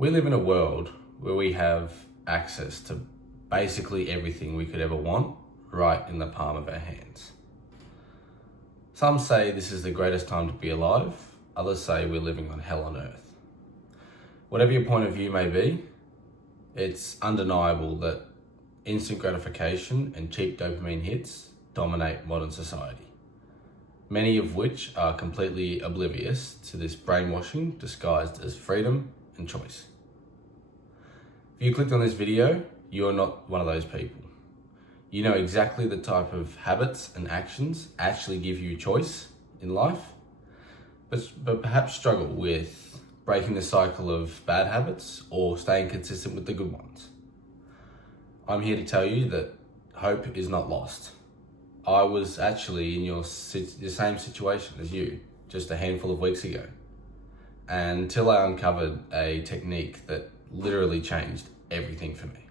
We live in a world where we have access to basically everything we could ever want right in the palm of our hands. Some say this is the greatest time to be alive, others say we're living on hell on earth. Whatever your point of view may be, it's undeniable that instant gratification and cheap dopamine hits dominate modern society, many of which are completely oblivious to this brainwashing disguised as freedom and choice. If you clicked on this video, you're not one of those people. You know exactly the type of habits and actions actually give you choice in life, but perhaps struggle with breaking the cycle of bad habits or staying consistent with the good ones. I'm here to tell you that hope is not lost. I was actually in the same situation as you just a handful of weeks ago, until I uncovered a technique that literally changed everything for me.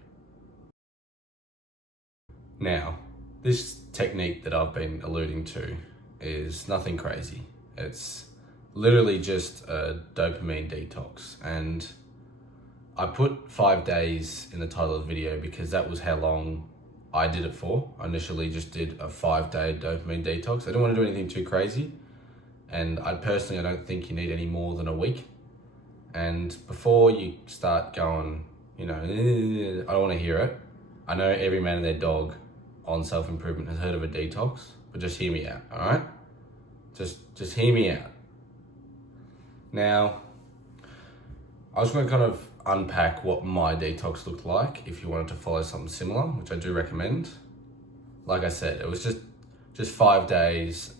Now, this technique that I've been alluding to is nothing crazy. It's literally just a dopamine detox, and I put 5 days in the title of the video because that was how long I did it for. I initially just did a 5-day dopamine detox. I didn't want to do anything too crazy, and I don't think you need any more than a week. And before you start going, I don't want to hear it. I know every man and their dog on self-improvement has heard of a detox, but just hear me out, all right? Just hear me out. Now, I was going to kind of unpack what my detox looked like if you wanted to follow something similar, which I do recommend. Like I said, it was just 5 days.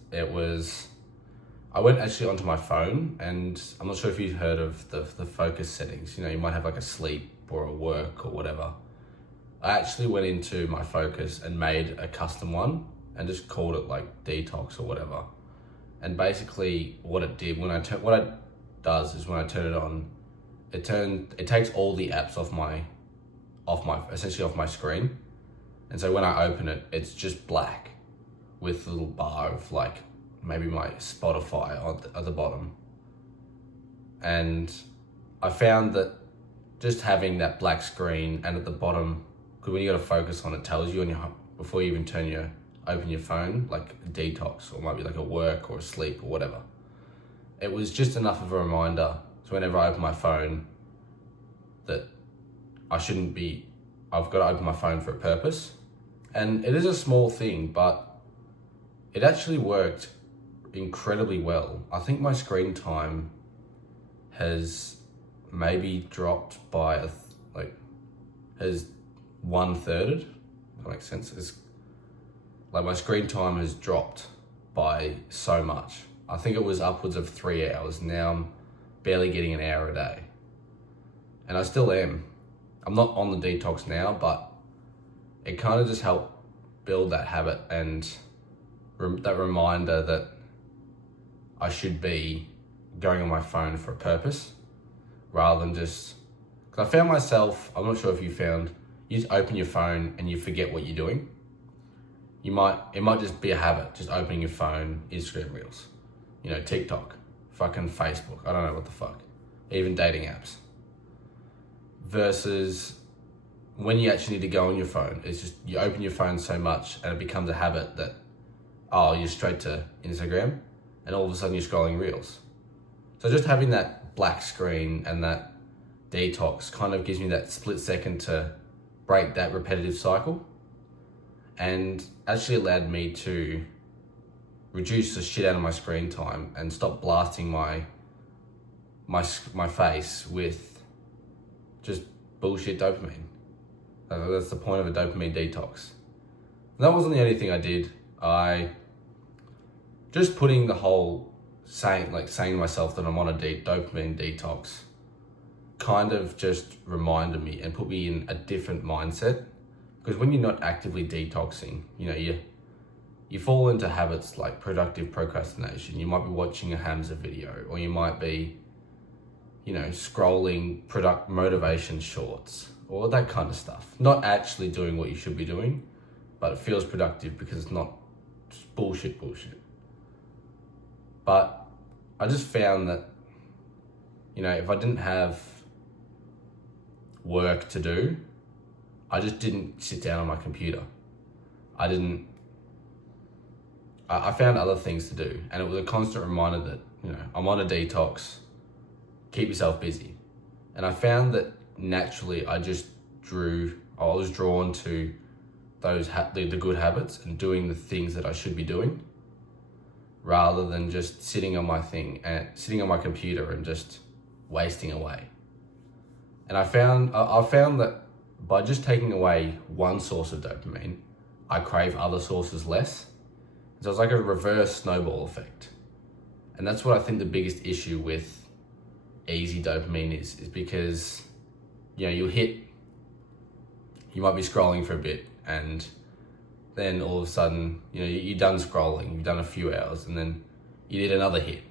I went actually onto my phone, and I'm not sure if you've heard of the focus settings. You might have like a sleep or a work or whatever. I actually went into my focus and made a custom one and just called it like detox or whatever. And basically what it did when when I turn it on, it takes all the apps off my screen. And so when I open it, it's just black with a little bar of like maybe my Spotify at the bottom. And I found that just having that black screen and at the bottom, because when you got to focus on it, tells you before you even open your phone, like a detox, or might be like a work or a sleep or whatever. It was just enough of a reminder, so whenever I open my phone, that I've got to open my phone for a purpose. And it is a small thing, but it actually worked incredibly well. I think my screen time has maybe dropped by has 1/3. That makes sense. It's like my screen time has dropped by so much. I think it was upwards of 3 hours. Now I'm barely getting an hour a day. And I still am. I'm not on the detox now, but it kind of just helped build that habit and that reminder that I should be going on my phone for a purpose rather than just, because I found myself, I'm not sure if you found, you just open your phone and you forget what you're doing. It might just be a habit, just opening your phone, Instagram Reels, TikTok, fucking Facebook, I don't know what the fuck, even dating apps. Versus when you actually need to go on your phone, it's just, you open your phone so much and it becomes a habit that, you're straight to Instagram and all of a sudden you're scrolling Reels. So just having that black screen and that detox kind of gives me that split second to break that repetitive cycle, and actually allowed me to reduce the shit out of my screen time and stop blasting my face with just bullshit dopamine. That's the point of a dopamine detox. And that wasn't the only thing I did. I just putting the whole saying to myself that I'm on a dopamine detox kind of just reminded me and put me in a different mindset. Because when you're not actively detoxing, you fall into habits like productive procrastination. You might be watching a Hamza video, or you might be, scrolling motivation shorts, or that kind of stuff. Not actually doing what you should be doing, but it feels productive because it's not just bullshit. But I just found that, if I didn't have work to do, I just didn't sit down on my computer. I found other things to do, and it was a constant reminder that, I'm on a detox, keep yourself busy. And I found that naturally I was drawn to those the good habits and doing the things that I should be doing, rather than just sitting on my computer and just wasting away. And I found that by just taking away one source of dopamine, I crave other sources less. So it's like a reverse snowball effect. And that's what I think the biggest issue with easy dopamine is because, you might be scrolling for a bit, and then all of a sudden, you're done scrolling, you've done a few hours, and then you need another hit.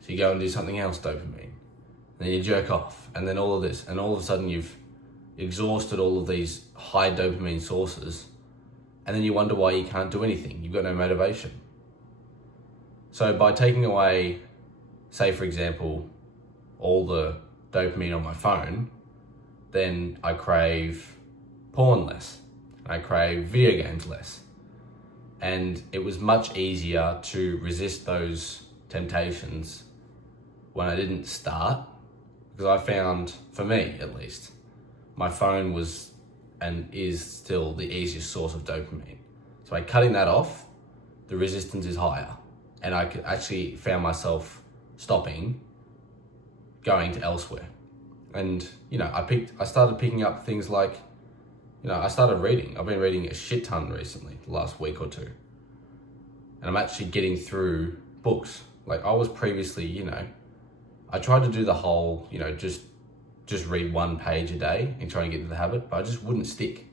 So you go and do something else dopamine. And then you jerk off, and then all of this, and all of a sudden you've exhausted all of these high dopamine sources, and then you wonder why you can't do anything. You've got no motivation. So by taking away, say for example, all the dopamine on my phone, then I crave porn less. I crave video games less. And it was much easier to resist those temptations when I didn't start, because I found, for me at least, my phone was and is still the easiest source of dopamine. So by cutting that off, the resistance is higher. And I actually found myself stopping, going to elsewhere. And, I started picking up things like, I started reading. I've been reading a shit ton recently, the last week or two. And I'm actually getting through books. Like I was previously, I tried to do the whole, just read one page a day and try and get into the habit, but I just wouldn't stick.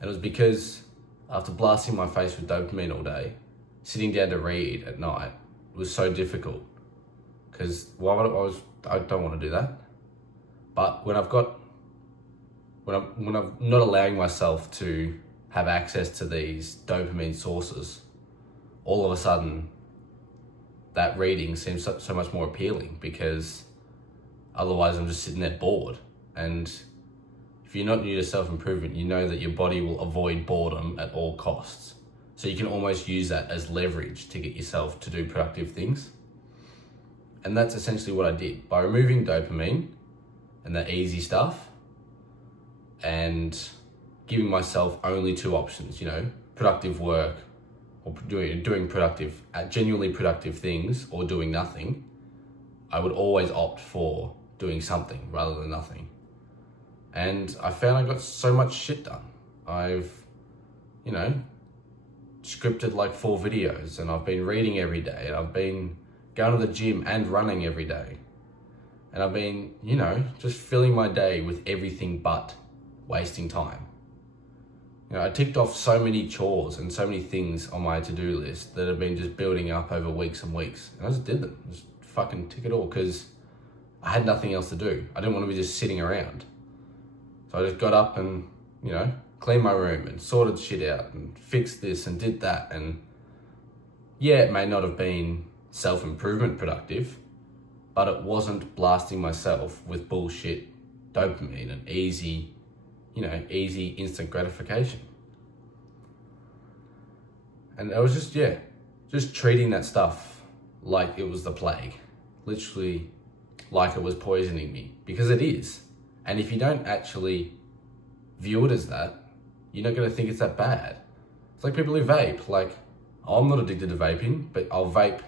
And it was because after blasting my face with dopamine all day, sitting down to read at night was so difficult. Because I don't want to do that. But when I'm not allowing myself to have access to these dopamine sources, all of a sudden that reading seems so much more appealing, because otherwise I'm just sitting there bored. And if you're not new to self-improvement, you know that your body will avoid boredom at all costs. So you can almost use that as leverage to get yourself to do productive things. And that's essentially what I did. By removing dopamine and the easy stuff, and giving myself only two options, productive work, or doing productive, genuinely productive things, or doing nothing, I would always opt for doing something rather than nothing. And I found I got so much shit done. I've, scripted like 4 videos, and I've been reading every day, and I've been going to the gym and running every day. And I've been, just filling my day with everything but wasting time. I ticked off so many chores and so many things on my to-do list that have been just building up over weeks and weeks. And I just did them, just fucking tick it all, because I had nothing else to do. I didn't want to be just sitting around. So I just got up and, cleaned my room and sorted shit out and fixed this and did that. And yeah, it may not have been self-improvement productive, but it wasn't blasting myself with bullshit dopamine and easy instant gratification. And I was just treating that stuff like it was the plague, literally like it was poisoning me, because it is. And if you don't actually view it as that, you're not going to think it's that bad. It's like people who vape. Like, I'm not addicted to vaping, but I'll vape,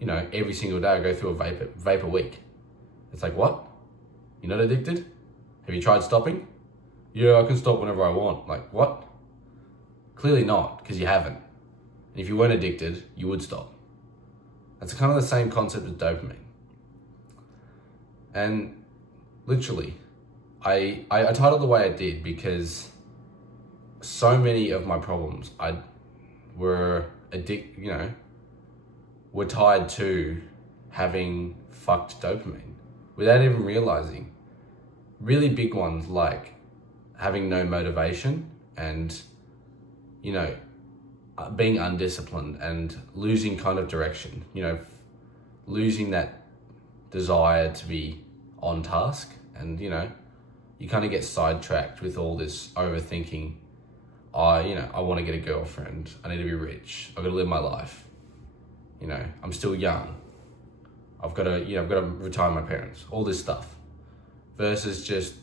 every single day. I go through a vape a week. It's like, what? You're not addicted? Have you tried stopping? Yeah, I can stop whenever I want. Like, what? Clearly not, because you haven't. And if you weren't addicted, you would stop. That's kind of the same concept as dopamine. And literally, I titled the way I did because so many of my problems were tied to having fucked dopamine without even realizing. Really big ones like having no motivation and, being undisciplined and losing kind of direction, losing that desire to be on task. And, you kind of get sidetracked with all this overthinking. I want to get a girlfriend. I need to be rich. I've got to live my life. I'm still young. I've got to retire my parents. All this stuff. Versus just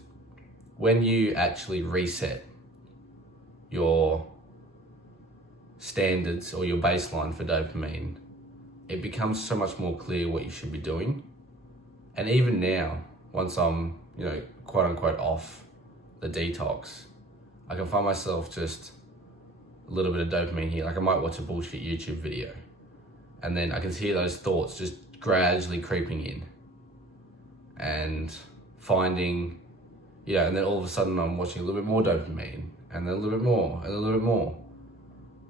when you actually reset your standards or your baseline for dopamine, it becomes so much more clear what you should be doing. And even now, once I'm, quote unquote off the detox, I can find myself just a little bit of dopamine here. Like I might watch a bullshit YouTube video and then I can see those thoughts just gradually creeping in and finding, and then all of a sudden I'm watching a little bit more dopamine and then a little bit more and a little bit more.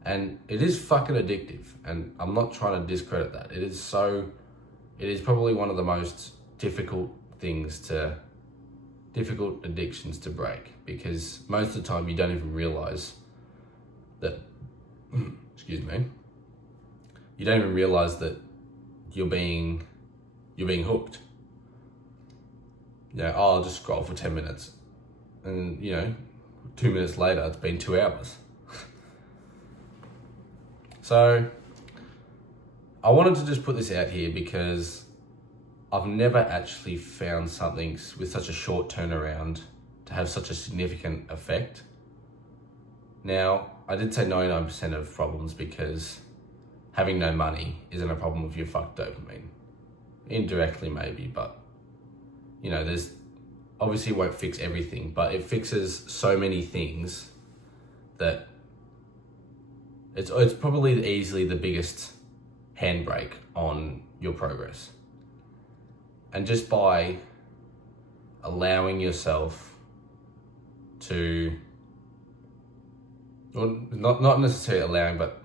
And it is fucking addictive, and I'm not trying to discredit that. It is probably one of the most difficult addictions to break, because most of the time you don't even realize that, excuse me, you don't even realize that you're being hooked. I'll just scroll for 10 minutes and 2 minutes later it's been 2 hours. So I wanted to just put this out here because I've never actually found something with such a short turnaround to have such a significant effect. Now, I did say 99% of problems because having no money isn't a problem if you're fucked dopamine. Indirectly maybe, but there's obviously won't fix everything, but it fixes so many things that it's probably easily the biggest handbrake on your progress. And just by allowing yourself to, or not necessarily allowing, but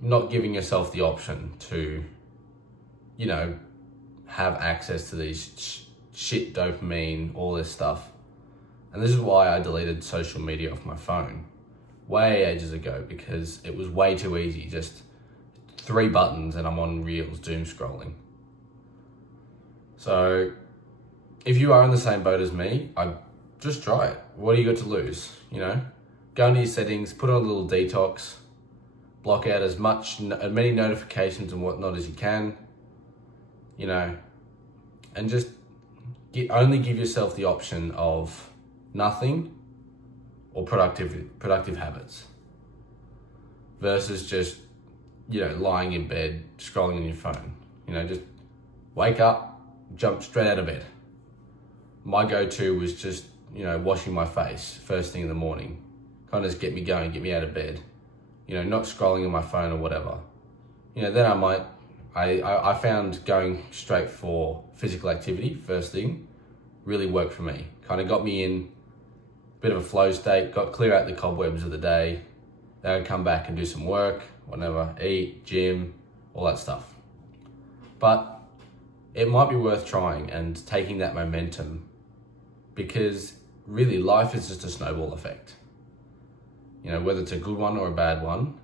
not giving yourself the option to, have access to these shit dopamine, all this stuff. And this is why I deleted social media off my phone way ages ago, because it was way too easy. Just 3 buttons and I'm on Reels doom scrolling. So if you are in the same boat as me, I just try it. What do you got to lose? Go into your settings, put on a little detox, block out as many notifications and whatnot as you can, and just only give yourself the option of nothing or productive habits versus just, lying in bed, scrolling on your phone. Just wake up, jump straight out of bed. My go-to was just, washing my face first thing in the morning. Kind of just get me going, get me out of bed. Not scrolling on my phone or whatever. Then I found going straight for physical activity first thing really worked for me. Kind of got me in a bit of a flow state, clear out the cobwebs of the day. Then I'd come back and do some work, whatever, eat, gym, all that stuff. But it might be worth trying and taking that momentum, because really life is just a snowball effect. Whether it's a good one or a bad one,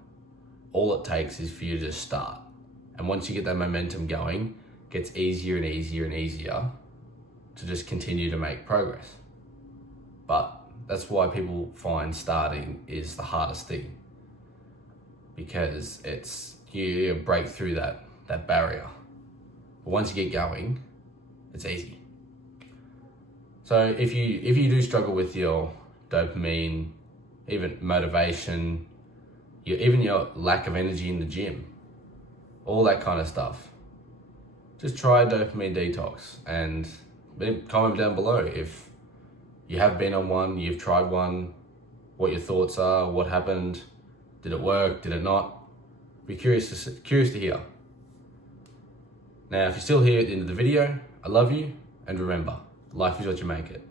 all it takes is for you to just start. And once you get that momentum going, it gets easier and easier and easier to just continue to make progress. But that's why people find starting is the hardest thing, because it's you break through that barrier. But once you get going, it's easy. So if you do struggle with your dopamine, even motivation, even your lack of energy in the gym, all that kind of stuff, just try a dopamine detox and comment down below if you have been on one, you've tried one, what your thoughts are, what happened, did it work, did it not? Be curious to hear. Now, if you're still here at the end of the video, I love you, and remember, life is what you make it.